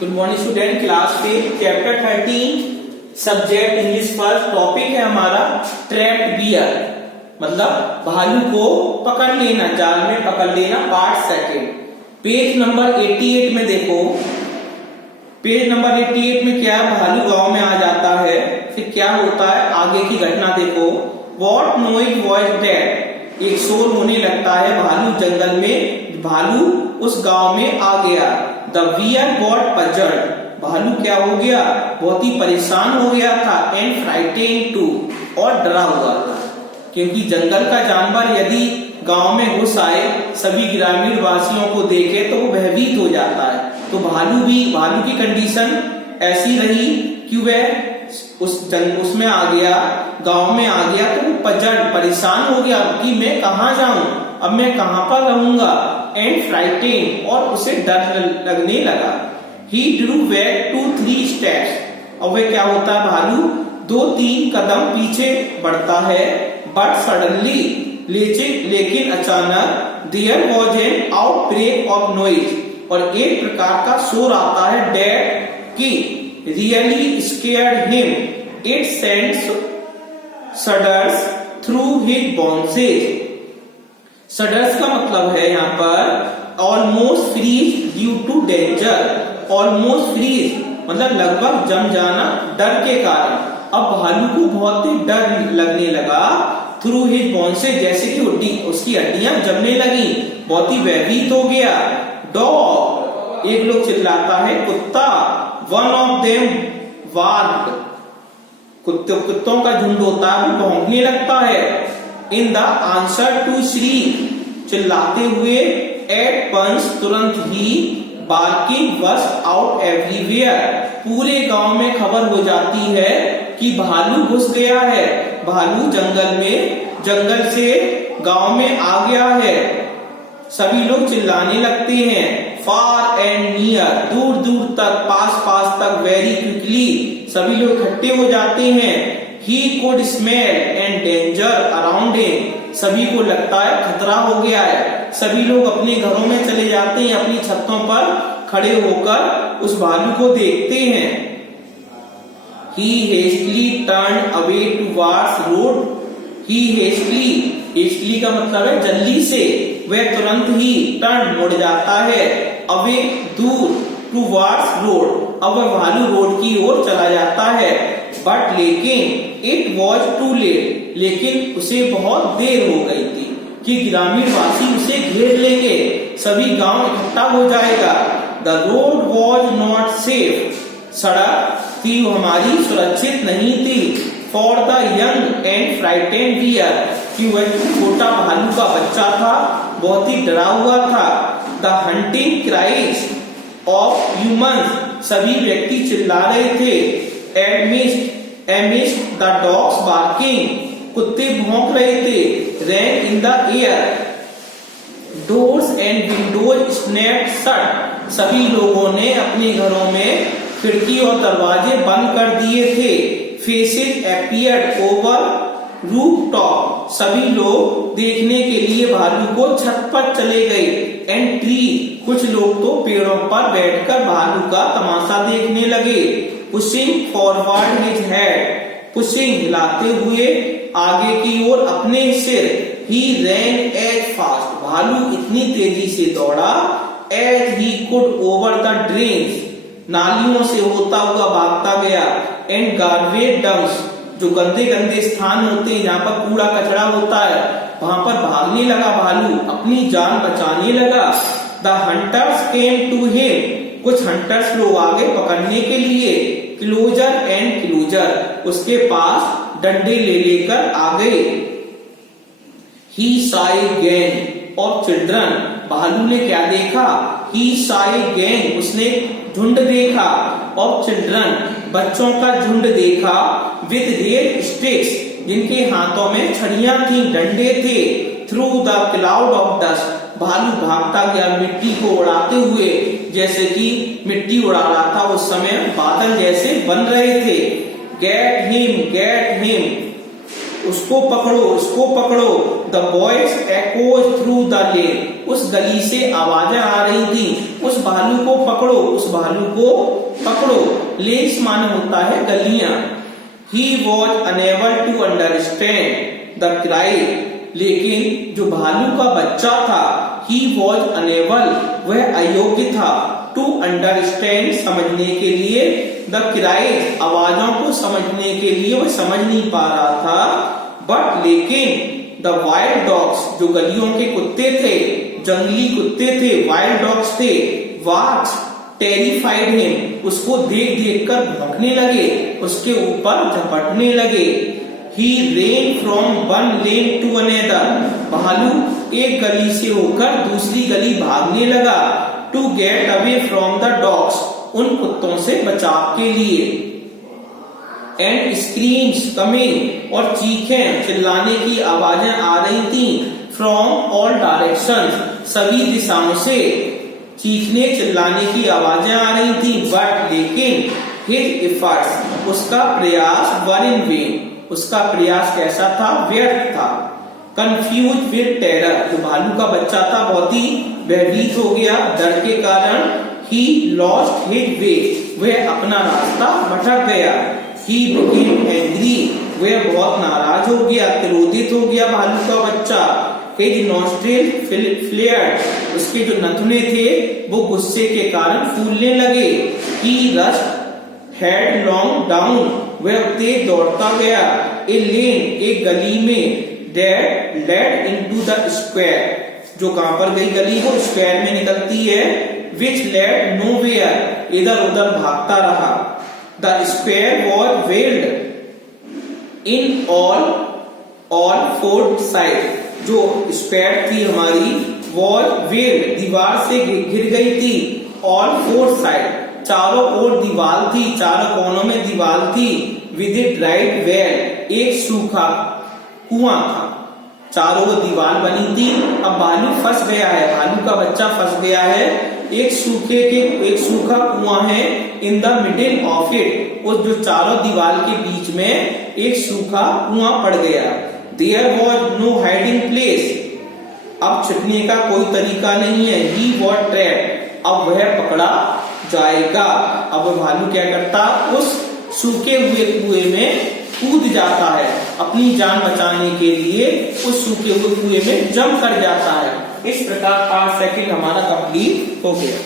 Good morning student, class 5 chapter 13 subject English first. Topic है हमारा trapped beer, मतलब भालू को पकड़ लेना, जाल में पकड़ लेना। पार्ट सेकंड, पेज नंबर 88 में देखो। पेज नंबर 88 में क्या है, भालू गांव में आ जाता है। फिर क्या होता है, आगे की घटना देखो। व्हाट नॉइज वाज दैट, एक शोर होने लगता है भालू जंगल में, भालू उस गांव में आ गया। द बियर गॉट पजल्ड, भालू क्या हो गया, बहुत ही परेशान हो गया था। एंड फ्राइटेन टू, और डरा हुआ था, क्योंकि जंगल का जानवर यदि गांव में घुस आए, सभी ग्रामीण वासियों को देखे तो वो भयभीत हो जाता है। तो भालू की कंडीशन ऐसी रही कि वह उसमें आ गया, गांव में आ गया, तो वो पजल्ड, परेशान हो गया कि मैं कहाँ जाऊं, अब मैं कहां पर रहूंगा। एंड फ्राइटेन, और उसे डर लगने लगा। ही ड्रू बैक 2-3 स्टेप्स, अब वह क्या होता है, भालू 2-3 कदम पीछे बढ़ता है। बट सडनली, लेकिन अचानक, there was an outbreak of noise, और एक प्रकार का शोर आता है दैट कि really scared him. It sends shudders through his bones. Shudders का मतलब है यहाँ पर almost freeze due to danger. Almost freeze मतलब लगभग जम जाना, डर के कारण। अब भालू को बहुत ही डर लगने लगा। थ्रू हिज बोन्सेस, जैसे कि उसकी हड्डियां जमने लगी, बहुत ही भयभीत हो गया। डॉग, एक लोग चिल्लाता है, कुत्ता। वन ऑफ देम बार्क्ड, कुत्तों का झुंड होता है, वो भौंकने लगता है। In the answer to three, चिल्लाते हुए। एट पंच, तुरंत ही। बार्किंग वॉज आउट एवरीवेयर, पूरे गांव में खबर हो जाती है कि भालू घुस गया है। भालू जंगल से गांव में आ गया है। सभी लोग चिल्लाने लगते हैं। फार एंड नियर, दूर दूर तक, पास तक। वेरी क्विकली, सभी लोग इकट्ठे हो जाते हैं। He could smell and danger around him, सभी को लगता है खतरा हो गया है। सभी लोग अपने घरों में चले जाते हैं, अपनी छतों पर खड़े होकर उस भालू को देखते हैं। He hastily turned away towards road. He hastily का मतलब है जल्दी से, वह तुरंत ही टर्न, मुड़ जाता है। अवे, दूर, टुवार्ड्स रोड, अब वह भालू रोड की ओर चला जाता है। बट लेकिन इट वॉज टू लेट, लेकिन उसे बहुत देर हो गई थी कि ग्रामीण वासी उसे घेर लेंगे, सभी गांव इकट्ठा हो जाएगा। The road was not safe, सड़क थी हमारी सुरक्षित नहीं थी। For the young and frightened bear, कि वह छोटा भालू का बच्चा था, बहुत ही डरा हुआ था। The hunting cries of humans, सभी व्यक्ति चिल्ला रहे थे। Amidst the dogs barking, कुत्ते भौंक रहे थे। Rang in the air, doors and windows snapped shut, सभी लोगों ने अपने घरों में खिड़की और दरवाजे बंद कर दिए थे। Faces appeared over rooftop, सभी लोग देखने के लिए भालू को छत पर चले गए। And tree, कुछ लोग तो पेड़ों पर बैठकर भालू का तमाशा देखने लगे। Pushing forward his head, pushing हिलाते हुए आगे की ओर अपने सिर। ही रैन एज फास्ट, भालू इतनी तेजी से दौड़ा। As he could over the drains, नालियों से होता हुआ भागता गया। एंड गार्बेज डंप्स, जो गंदे गंदे स्थान होते हैं जहाँ पर कूड़ा कचरा होता है, वहां पर भागने लगा भालू, अपनी जान बचाने लगा। The hunters came to him, कुछ हंटर्स लोग आगे पकड़ने के लिए। क्लोजर एंड क्लोजर, उसके पास डंडे ले लेकर आ गए। ही साई गैंग ऑफ चिल्ड्रन, भालू ने क्या देखा, ही साई गैंग, उसने झुंड देखा। ऑफ चिल्ड्रन, बच्चों का झुंड देखा। विद रेड स्टिक्स, जिनके हाथों में छड़ियां थी, डंडे थे। Through the cloud of dust, भालू भागता गया मिट्टी को उड़ाते हुए, जैसे कि मिट्टी उड़ा रहा था उस समय बादल जैसे बन रहे थे। गेट हिम, उसको पकड़ो, उसको पकड़ो। The voice echoes through the lane, उस गली से आवाजें आ रही थी, उस भालू को पकड़ो, उस भालू को पकड़ो। लेन्स माने होता है गलियां। He was unable to understand the cry, लेकिन जो भालू का बच्चा था, he was unable, वह अयोग्य था, to understand, समझने के लिए, the cry, आवाजों को समझने के लिए वह समझ नहीं पा रहा था। but लेकिन the wild dogs, जो गलियों के कुत्ते थे, जंगली कुत्ते थे, wild dogs थे, was terrified him, उसको देख देख कर भौंकने लगे, उसके ऊपर झपटने लगे। He ran from one lane to another, भालू एक गली से होकर दूसरी गली भागने लगा। To get away from the dogs, उन कुत्तों से बचाव के लिए। And screams coming, और चीखें चिल्लाने की आवाजें आ रही थी। From all directions, सभी दिशाओं से चीखने चिल्लाने की आवाजें आ रही थी। बट लेकिन his efforts, उसका प्रयास were in vain, उसका प्रयास कैसा था? व्यर्थ था। Confused with terror, जो भालू का बच्चा था बहुत ही भयभीत हो गया डर के कारण। He lost his way, वह अपना रास्ता भटक गया। He became angry, वह बहुत नाराज हो गया, क्रोधित हो गया भालू का बच्चा। His nostril flared, उसके जो नथुने थे वो गुस्से के कारण फूलने लगे। He rushed headlong down, वह तेज दौड़ता गया। A lane, एक गली में, that led into the square, जो कहां पर गई गली वो स्क्वायर में निकलती है। Which led nowhere, इधर उधर भागता रहा। The square was veiled in all four sides, जो स्क्वायर थी हमारी वॉल वेल्ड, दीवार से घिर गई थी। ऑल फोर साइड, चारों ओर दीवार थी, चारों कोनों में दीवार थी। विद इट ड्राइड वेल, एक सूखा कुआं था, चारों दीवार बनी थी। अब भालू फंस गया है, भालू का बच्चा फंस गया है एक सूखा कुआं है। In the middle of it, उस जो चारों दीवार के बीच में एक सूखा कुआं पड़ गया। There was no hiding place, अब छिपने का कोई तरीका नहीं है। He was trapped, अब वह पकड़ा जाएगा। अब भालू क्या करता? उस सूखे हुए कुएं में कूद जाता है, अपनी जान बचाने के लिए उस सूखे हुए कुएं में जंप कर जाता है। इस प्रकार पार्ट सेकंड हमारा कंप्लीट हो गया।